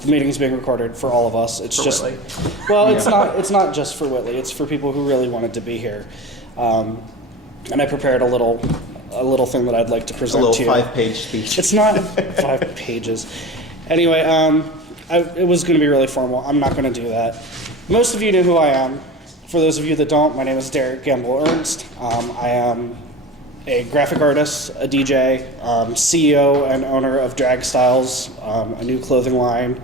The meeting's being recorded for all of us. It's For just, Whitley. well, it's not just for Whitley. It's for people who really wanted to be here. And I prepared a little thing that I'd like to A present little to you. 5-page speech. It's not 5 pages. Anyway, it was going to be really formal. I'm not going to do that. Most of you know who I am. For those of you that don't, my name is Derek Gamble Ernst. I am a graphic artist, a DJ, CEO and owner of Drag Styles, a new clothing line.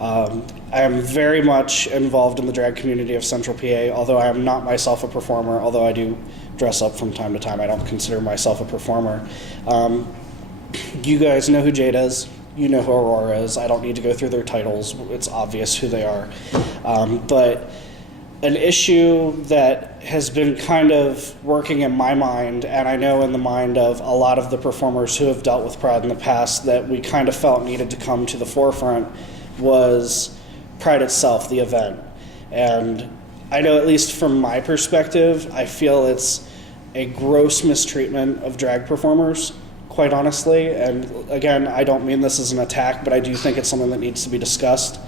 I am very much involved in the drag community of Central PA, although I am not myself a performer, although I do dress up from time to time. I don't consider myself a performer. You guys know who Jade is. You know who Aurora is. I don't need to go through their titles. It's obvious who they are. But an issue that has been kind of working in my mind, and I know in the mind of a lot of the performers who have dealt with Pride in the past, that we kind of felt needed to come to the forefront, was Pride itself, the event. And I know, at least from my perspective, I feel it's a gross mistreatment of drag performers, quite honestly. And again, I don't mean this as an attack, but I do think it's something that needs to be discussed.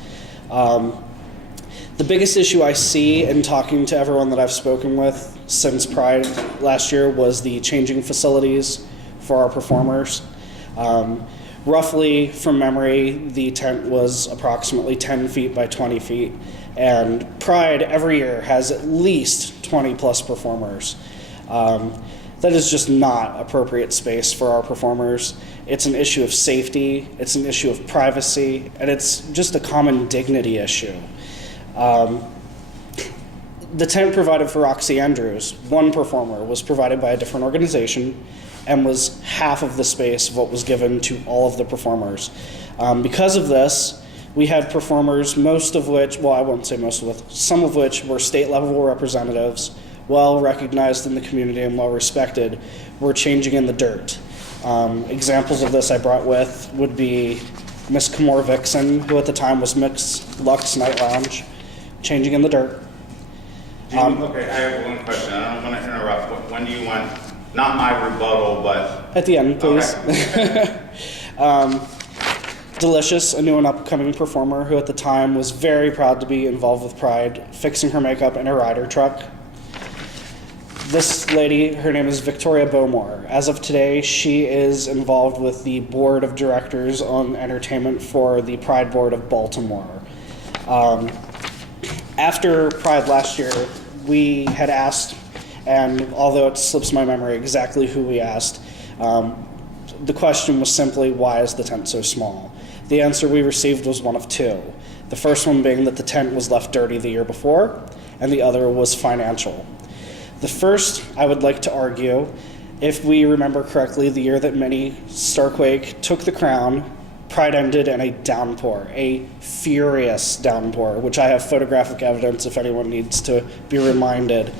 The biggest issue I see in talking to everyone that I've spoken with since Pride last year was the changing facilities for our performers. Roughly, from memory, the tent was approximately 10 feet by 20 feet, and Pride every year has at least 20 plus performers. That is just not appropriate space for our performers. It's an issue of safety, it's an issue of privacy, and it's just a common dignity issue. The tent provided for Roxy Andrews, one performer, was provided by a different organization and was half of the space of what was given to all of the performers. Because of this, we had performers, most of which, well, I won't say most of which, some of which were state level representatives, well recognized in the community and well respected, were changing in the dirt. Examples of this I brought with would be Miss Kamor Vixen, who at the time was Miss Lux Night Lounge, changing in the dirt. Okay, I have one question. I don't want to interrupt. When do you want, not my rebuttal, but... At the end, please. Okay. Delicious, a new and upcoming performer who at the time was very proud to be involved with Pride, fixing her makeup in a rider truck. This lady, her name is Victoria Bowmore. As of today, she is involved with the board of directors on entertainment for the Pride Board of Baltimore. After Pride last year, we had asked, and although it slips my memory exactly who we asked, the question was simply, why is the tent so small? The answer we received was one of two. The first one being that the tent was left dirty the year before, and the other was financial. The first, I would like to argue, if we remember correctly, the year that Minnie Starquake took the crown, Pride ended in a downpour, a furious downpour, which I have photographic evidence if anyone needs to be reminded.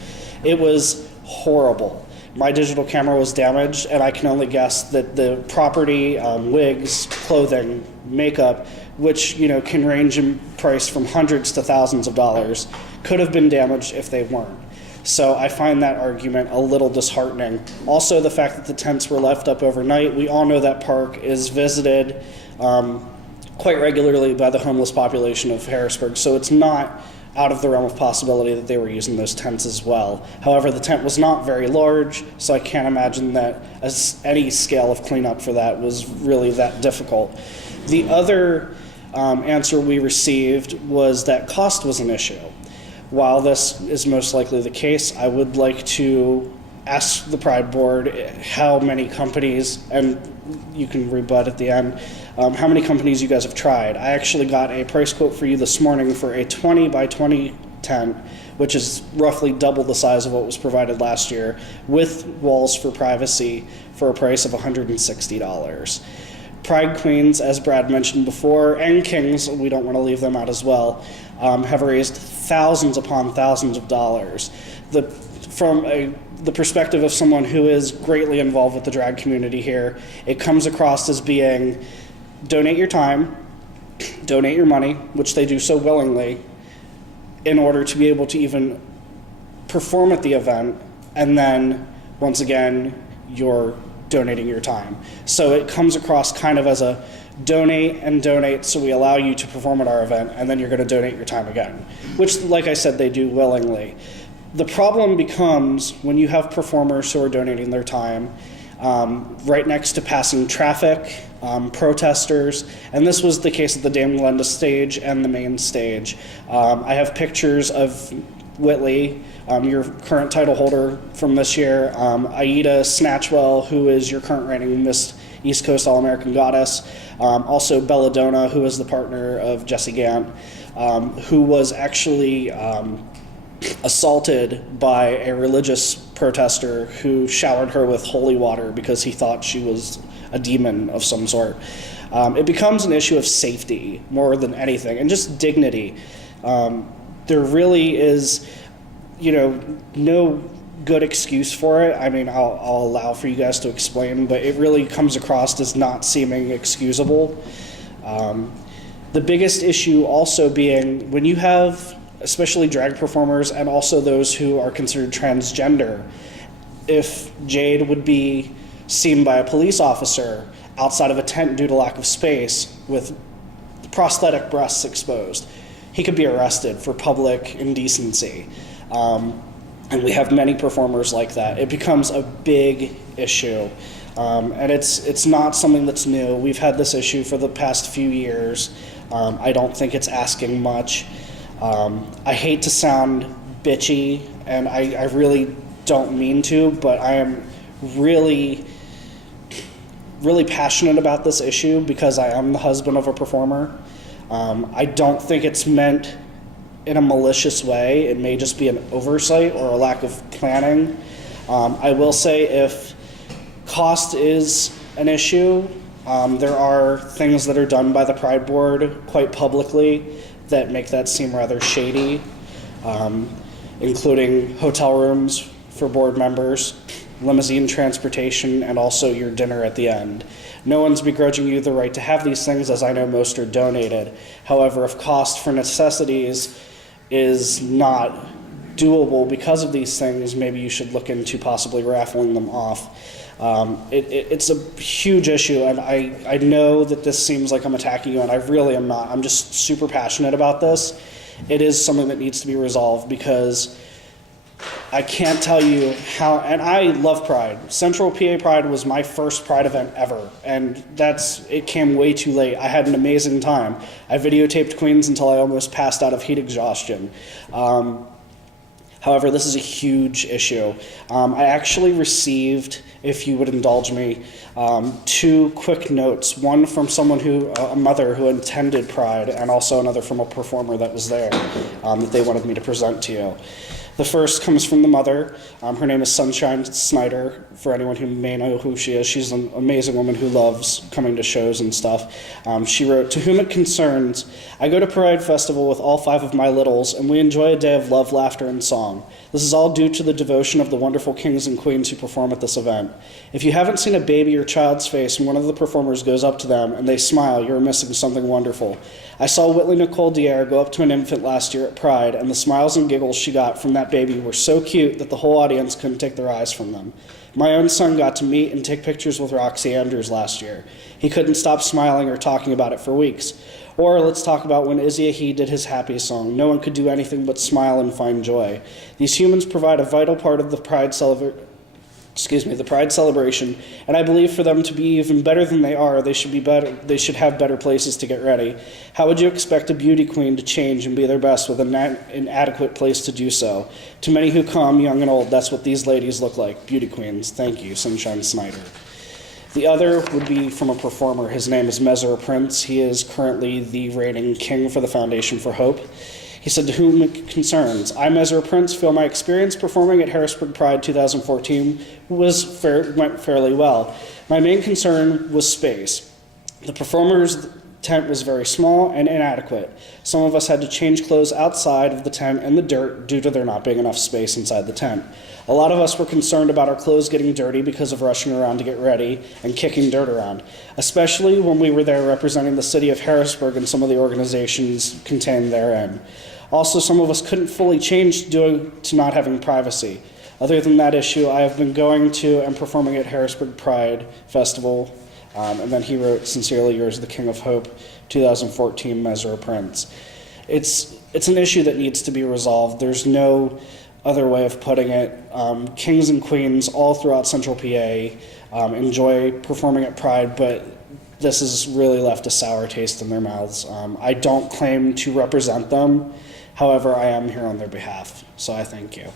It was horrible. My digital camera was damaged, and I can only guess that the property, wigs, clothing, makeup, which can range in price from hundreds to thousands of dollars, could have been damaged if they weren't. So I find that argument a little disheartening. Also, the fact that the tents were left up overnight. We all know that park is visited quite regularly by the homeless population of Harrisburg, so it's not out of the realm of possibility that they were using those tents as well. However, the tent was not very large, so I can't imagine that any scale of cleanup for that was really that difficult. The other answer we received was that cost was an issue. While this is most likely the case, I would like to ask the Pride Board how many companies, and you can rebut at the end, how many companies you guys have tried. I actually got a price quote for you this morning for a 20 by 20 tent, which is roughly double the size of what was provided last year, with walls for privacy, for a price of $160. Pride Queens, as Brad mentioned before, and Kings, we don't want to leave them out as well, have raised thousands upon thousands of dollars. From the perspective of someone who is greatly involved with the drag community here, it comes across as being donate your time, donate your money, which they do so willingly, in order to be able to even perform at the event, and then, once again, your donating your time. So it comes across kind of as a donate and donate, so we allow you to perform at our event, and then you're going to donate your time again, which, like I said, they do willingly. The problem becomes when you have performers who are donating their time right next to passing traffic, protesters, and this was the case at the Dame Glenda stage and the main stage. I have pictures of Whitley, your current title holder from this year, Aida Snatchwell, who is your current reigning Miss East Coast All-American Goddess, also Belladonna, who is the partner of Jesse Gant, who was actually assaulted by a religious protester who showered her with holy water because he thought she was a demon of some sort. It becomes an issue of safety more than anything, and just dignity. There really is, no good excuse for it. I mean, I'll allow for you guys to explain, but it really comes across as not seeming excusable. The biggest issue also being when you have especially drag performers and also those who are considered transgender, if Jade would be seen by a police officer outside of a tent due to lack of space with prosthetic breasts exposed, he could be arrested for public indecency. And we have many performers like that. It becomes a big issue. And it's not something that's new. We've had this issue for the past few years. I don't think it's asking much. I hate to sound bitchy, and I really don't mean to, but I am really, really passionate about this issue because I am the husband of a performer. I don't think it's meant in a malicious way. It may just be an oversight or a lack of planning. I will say if cost is an issue, there are things that are done by the Pride Board quite publicly that make that seem rather shady, including hotel rooms for board members, limousine transportation, and also your dinner at the end. No one's begrudging you the right to have these things, as I know most are donated. However, if cost for necessities is not doable because of these things, maybe you should look into possibly raffling them off. It's a huge issue, and I know that this seems like I'm attacking you, and I really am not. I'm just super passionate about this. It is something that needs to be resolved because I can't tell you how, and I love Pride. Central PA Pride was my first Pride event ever, and it came way too late. I had an amazing time. I videotaped Queens until I almost passed out of heat exhaustion. However, this is a huge issue. I actually received, if you would indulge me, 2 quick notes. One from a mother who attended Pride, and also another from a performer that was there that they wanted me to present to you. The first comes from the mother. Her name is Sunshine Snyder, for anyone who may know who she is. She's an amazing woman who loves coming to shows and stuff. She wrote, "To whom it concerns, I go to Pride Festival with all 5 of my littles, and we enjoy a day of love, laughter, and song. This is all due to the devotion of the wonderful kings and queens who perform at this event. If you haven't seen a baby or child's face and one of the performers goes up to them and they smile, you're missing something wonderful. I saw Whitley Nicole Dier go up to an infant last year at Pride, and the smiles and giggles she got from that baby were so cute that the whole audience couldn't take their eyes from them. My own son got to meet and take pictures with Roxy Andrews last year. He couldn't stop smiling or talking about it for weeks. Or let's talk about when Izzy Ahi did his Happy song. No one could do anything but smile and find joy. These humans provide a vital part of the Pride celebration, and I believe for them to be even better than they are, they should have better places to get ready. How would you expect a beauty queen to change and be their best with an inadequate place to do so? To many who come, young and old, that's what these ladies look like, beauty queens. Thank you, Sunshine Snyder." The other would be from a performer. His name is Mesra Prince. He is currently the reigning king for the Foundation for Hope. He said, "To whom it concerns, I, Mesra Prince, feel my experience performing at Harrisburg Pride 2014 went fairly well. My main concern was space. The performers' tent was very small and inadequate. Some of us had to change clothes outside of the tent in the dirt due to there not being enough space inside the tent. A lot of us were concerned about our clothes getting dirty because of rushing around to get ready and kicking dirt around, especially when we were there representing the city of Harrisburg and some of the organizations contained therein. Also, some of us couldn't fully change due to not having privacy. Other than that issue, I have been going to and performing at Harrisburg Pride Festival, and then he wrote Sincerely Yours, the King of Hope, 2014 Mesro prints. It's an issue that needs to be resolved. There's no other way of putting it. Kings and queens all throughout Central PA enjoy performing at Pride, but this has really left a sour taste in their mouths. I don't claim to represent them. However, I am here on their behalf, so I thank you.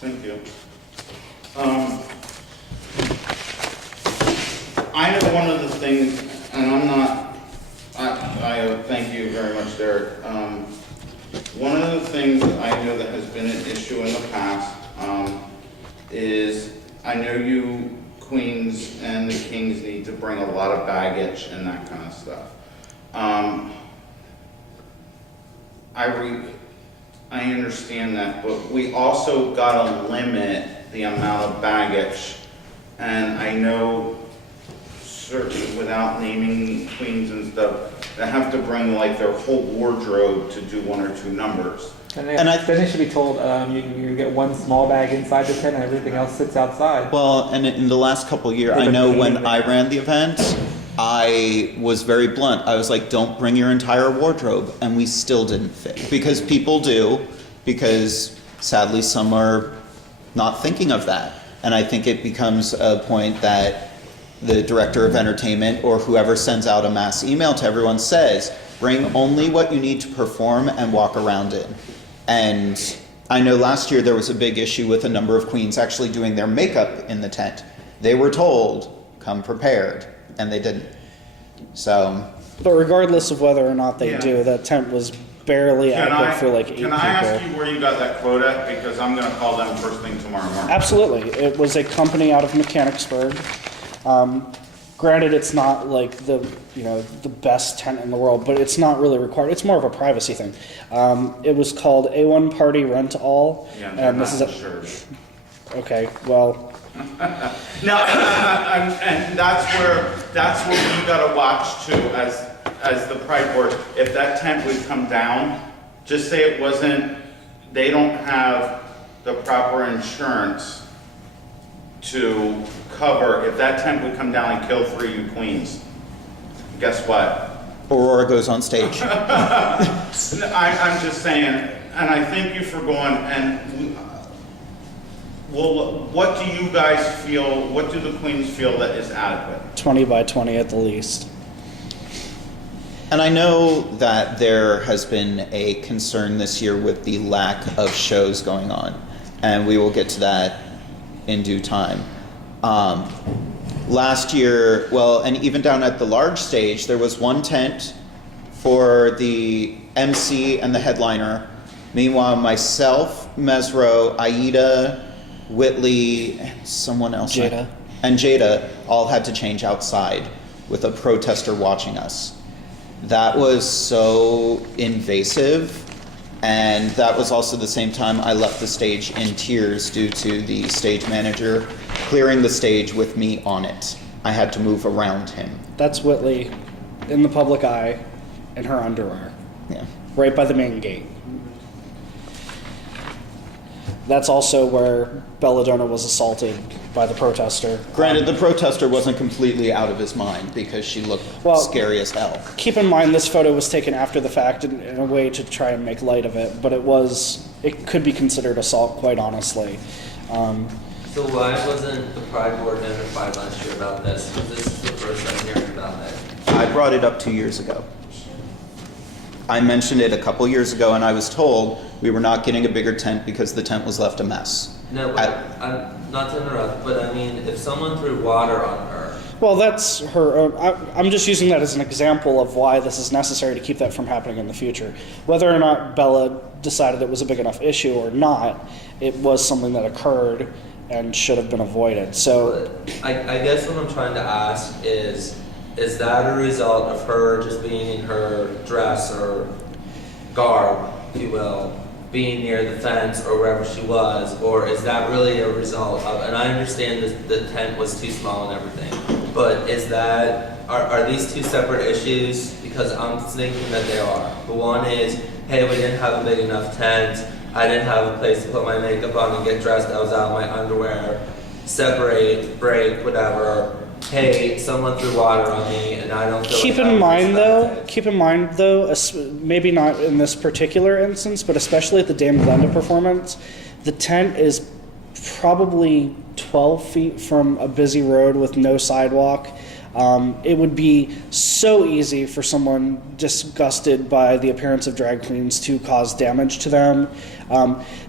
Thank you. I know one of the things, and I thank you very much, Derek. One of the things I know that has been an issue in the past is I know you queens and the kings need to bring a lot of baggage and that kind of stuff. I understand that, but we also gotta limit the amount of baggage. And I know, certainly without naming queens and stuff, they have to bring like their whole wardrobe to do 1 or 2 numbers. And then they should be told you get one small bag inside the tent and everything else sits outside. Well, and in the last couple of years, I know when I ran the event, I was very blunt. I was like, don't bring your entire wardrobe. And we still didn't fit. Because people do, because sadly some are not thinking of that. And I think it becomes a point that the director of entertainment or whoever sends out a mass email to everyone says, bring only what you need to perform and walk around in. And I know last year there was a big issue with a number of queens actually doing their makeup in the tent. They were told, come prepared, and they didn't. So. But regardless of whether or not they do, that tent was barely adequate for like 8 people. Can I ask you where you got that quote at? Because I'm gonna call them first thing tomorrow morning. Absolutely. It was a company out of Mechanicsburg. Granted, it's not like the best tent in the world, but it's not really required. It's more of a privacy thing. It was called A1 Party Rent All, Yeah, and this is sure. Okay. Well, No, and that's where we gotta watch too, as the Pride Board. If that tent would come down, just say it wasn't. They don't have the proper insurance to cover. If that tent would come down and kill 3 of you queens, guess what? Aurora goes on stage. I'm just saying, and I thank you for going. And well, what do you guys feel? What do the queens feel that is adequate? 20 by 20 at the least. And I know that there has been a concern this year with the lack of shows going on, and we will get to that in due time. Last year, well, and even down at the large stage, there was one tent for the MC and the headliner. Meanwhile, myself, Mesro, Aida, Whitley, and someone else. Jada all had to change outside with a protester watching us. That was so invasive, and that was also the same time I left the stage in tears due to the stage manager clearing the stage with me on it. I had to move around him. That's Whitley in the public eye in her underwear. Yeah. Right by the main gate. That's also where Belladonna was assaulted by the protester. Granted, the protester wasn't completely out of his mind because she looked scary as hell. Keep in mind, this photo was taken after the fact in a way to try and make light of it, but it could be considered assault, quite honestly. So why wasn't the Pride Board notified last year about this? Because this is the first I'm hearing about it. I brought it up 2 years ago. I mentioned it a couple years ago, and I was told we were not getting a bigger tent because the tent was left a mess. No, but I'm not to interrupt, but I mean, if someone threw water on her. Well, that's her own. I'm just using that as an example of why this is necessary to keep that from happening in the future. Whether or not Bella decided it was a big enough issue or not, it was something that occurred and should have been avoided. So, I guess what I'm trying to ask is that a result of her just being in her dress or garb, if you will, being near the fence or wherever she was, or is that really a result of, and I understand the tent was too small and everything, but are these two separate issues? Because I'm thinking that they are. The one is, hey, we didn't have a big enough tent, I didn't have a place to put my makeup on and get dressed. I was out in my underwear, separate, break, whatever. Hey, someone threw water on me, and I don't feel Keep like I in was mind though, respected. maybe not in this particular instance, but especially at the Dame Glenda performance, the tent is probably 12 feet from a busy road with no sidewalk. It would be so easy for someone disgusted by the appearance of drag queens to cause damage to them.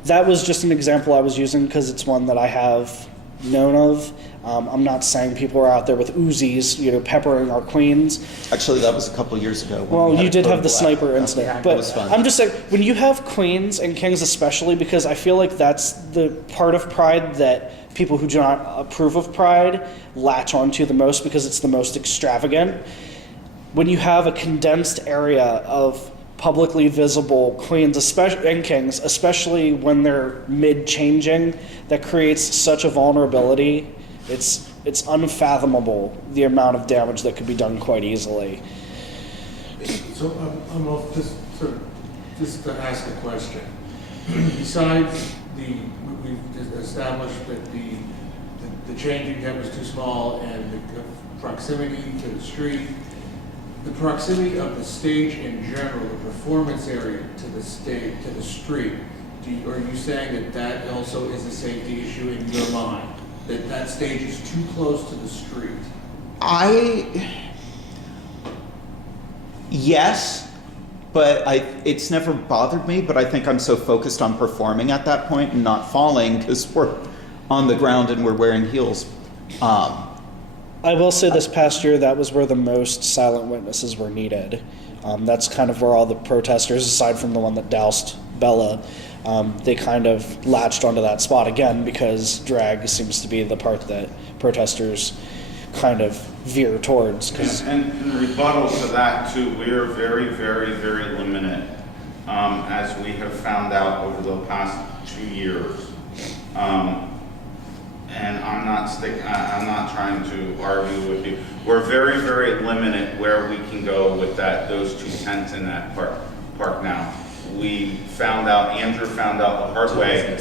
That was just an example I was using because it's one that I have known of. I'm not saying people are out there with Uzis, peppering our queens. Actually, that was a couple years ago. when Well, we had you a did total have the black. sniper incident, Yeah, but it was fun. I'm just saying, when you have queens and kings especially, because I feel like that's the part of Pride that people who do not approve of Pride latch onto the most because it's the most extravagant. When you have a condensed area of publicly visible queens and kings, especially when they're mid-changing, that creates such a vulnerability. It's unfathomable the amount of damage that could be done quite easily. So I'm off just to ask a question. Besides we've established that the changing tent was too small and the proximity to the street, the proximity of the stage in general, the performance area to the stage, to the street, are you saying that also is a safety issue in your mind? That stage is too close to the street? Yes, but it's never bothered me, but I think I'm so focused on performing at that point and not falling because we're on the ground and we're wearing heels. I will say this past year, that was where the most silent witnesses were needed. That's kind of where all the protesters, aside from the one that doused Bella, they kind of latched onto that spot again because drag seems to be the part that protesters kind of veer towards. And in rebuttal to that too, we're very, very, very limited, as we have found out over the past 2 years. And I'm not trying to argue with you. We're very, very limited where we can go with those two tents in that park now. We found out, Andrew found out the hard way,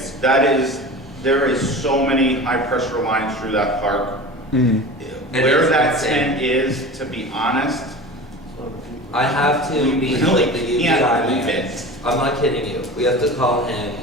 there is so many high pressure lines through that park. Where that tent is, to be honest, I have to We be really like the UBI can't leave man. it. I'm not kidding you. We have to call him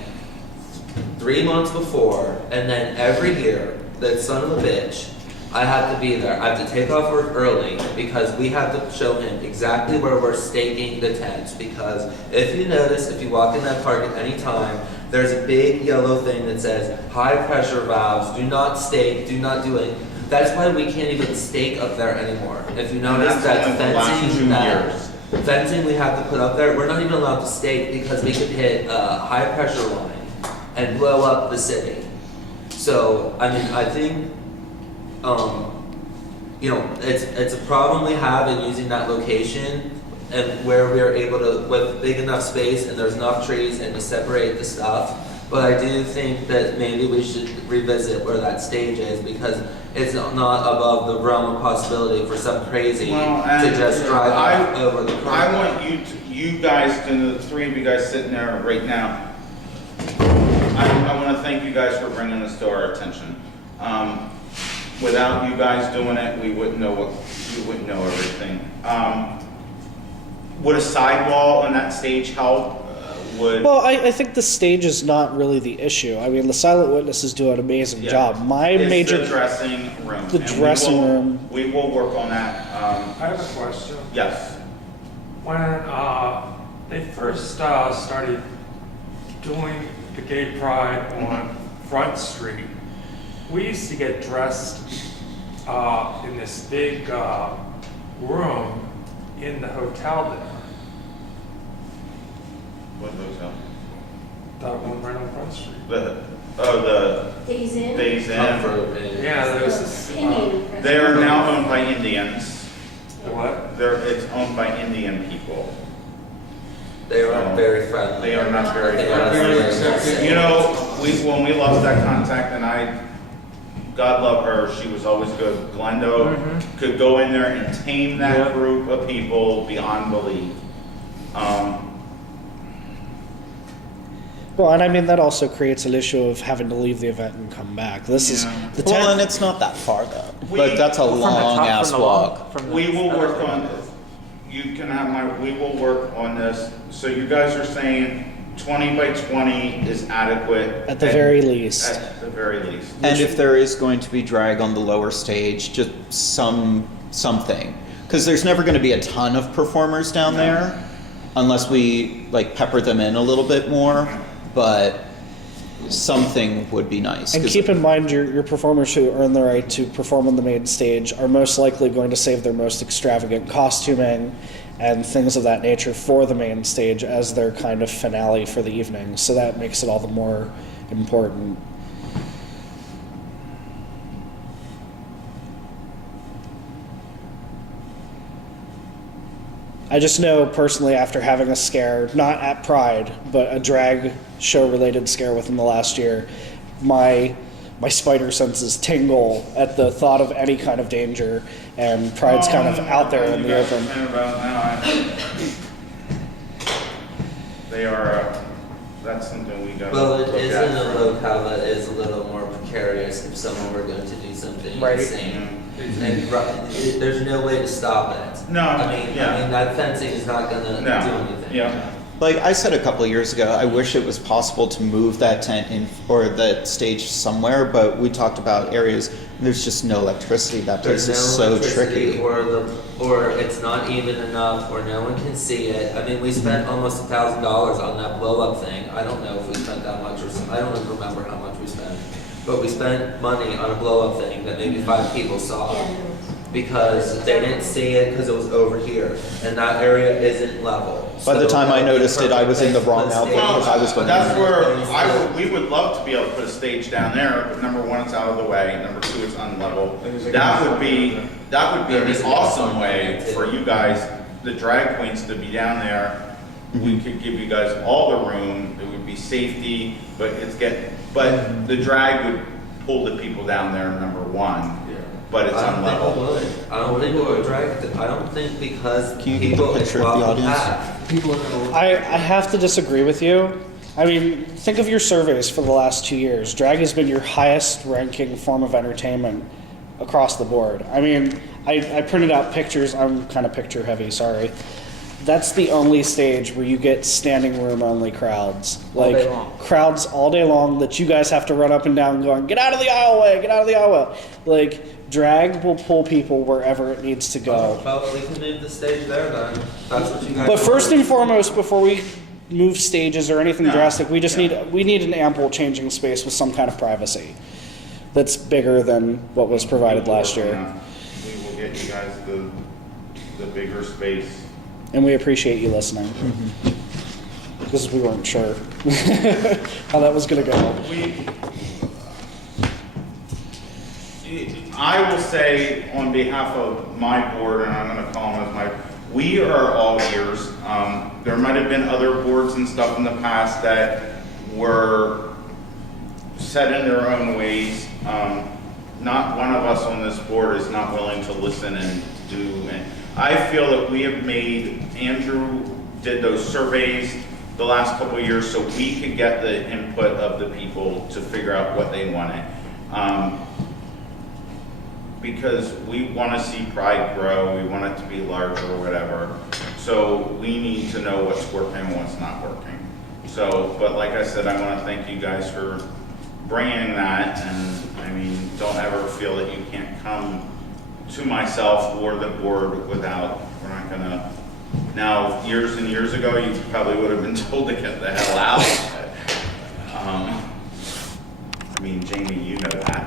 3 months before, and then every year, that son of a bitch, I have to be there. I have to take off work early because we have to show him exactly where we're staking the tents. Because if you notice, if you walk in that park at any time, there's a big yellow thing that says high pressure valves, do not stake, do not do it. That's why we can't even stake up there anymore. If you notice that's that only the last 2 years. fencing we have to put up there, we're not even allowed to stake because we could hit a high pressure line and blow up the city. So, I mean, I think, it's a problem we have in using that location and where we are able to, with big enough space and there's enough trees and to separate the stuff. But I do think that maybe we should revisit where that stage is because it's not above the realm of possibility for some crazy to just drive up over the car. I want you guys, the 3 of you guys sitting there right now, I want to thank you guys for bringing this to our attention. Without you guys doing it, we wouldn't know everything. Would a sidewall on that stage help? Well, I think the stage is not really the issue. I mean, the silent witnesses do an amazing job. It's the dressing room. The And dressing room. We will work on that. I have a question. Yes. When they first started doing the gay pride on Front Street, we used to get dressed in this big room in the hotel there. What hotel? That one right on Front Street. The Days in. Days Inn. Comfort and- Yeah, there was this. Opinion. They are now owned by Indians. What? It's owned by Indian people. They are very friendly. They are not very They are friendly. very accepting. You know, when we lost that contact, and God love her, she was always good. Glendo could go in there and tame that Yeah. group of people beyond belief. Well, and I mean, that also creates an issue of having to leave the event and come back. This is, Yeah. the Well, and tent, it's not that far though. We- But that's a From the top, long ass from the walk. from the We will other work thing. on, you can have my, we will work on this. So you guys are saying 20 by 20 is adequate? at the very least. At the very least. And if there is going to be drag on the lower stage, just something. Because there's never going to be a ton of performers down there unless we like pepper them in a little bit more, but something would be nice. And 'cause- keep in mind, your performers who earn the right to perform on the main stage are most likely going to save their most extravagant costuming and things of that nature for the main stage as their kind of finale for the evening. So that makes it all the more important. I just know personally, after having a scare, not at Pride, but a drag show related scare within the last year, my spider senses tingle at the thought of any kind of danger, and Pride's kind of out there in the open. They are, that's something we gotta Well, it look is at. in a locale that is a little more precarious if someone were going to do something Right. insane. And there's no way to stop it. No, I mean, yeah. that fencing is not gonna do No, anything. yeah. Like I said a couple of years ago, I wish it was possible to move that tent in or that stage somewhere, but we talked about areas there's just no electricity. That place There's is no so electricity, tricky. or it's not even enough, or no one can see it. I mean, we spent almost $1,000 on that blow-up thing. I don't know if we spent that much or something. I don't even remember how much we spent. But we spent money on a blow-up thing that maybe 5 people saw because they didn't see it because it was over here, and that area isn't level. By the So time I that would be noticed it, I was in the perfect wrong place to outfit put a because I was stage. going That's where we would love to be able to put a stage down there, but number one, it's out of the way, number two, it's unlevel. That would be an awesome way for you guys, the drag queens, to be down there. We could give you guys all the room, it would be safety, but but the drag would pull the people down there, number one, but it's I don't think it unlevel. would. I don't think it would drag. I don't think because Can you get people a picture of the walk audience? past. People are gonna. I have to disagree with you. I mean, think of your surveys for the last 2 years. Drag has been your highest ranking form of entertainment across the board. I mean, I printed out pictures. I'm kind of picture heavy, sorry. That's the only stage where you get standing room only crowds. All Like day long. crowds all day long that you guys have to run up and down going, get out of the aisleway, get out of the aisleway. Like, drag will pull people wherever it needs to go. Well, we can move the stage there then. That's what you guys. But first want. and foremost, before we move stages or anything No. drastic, we just need an ample changing space with some kind of privacy that's bigger than what was provided last year. We will get you guys the bigger space. And we appreciate you listening. Because we weren't sure how that was going to go. I will say on behalf of my board, and I'm going to call them as my, we are all ears. There might have been other boards and stuff in the past that were set in their own ways. Not one of us on this board is not willing to listen and do. And I feel that we have made, Andrew did those surveys the last couple of years so we could get the input of the people to figure out what they wanted. Because we want to see Pride grow, we want it to be larger or whatever. So we need to know what's working and what's not working. So, but like I said, I want to thank you guys for bringing that, and I mean, don't ever feel that you can't come to myself or the board without, we're not gonna, now, years and years ago, you probably would have been told to get the hell out. I mean, Jamie, you know that.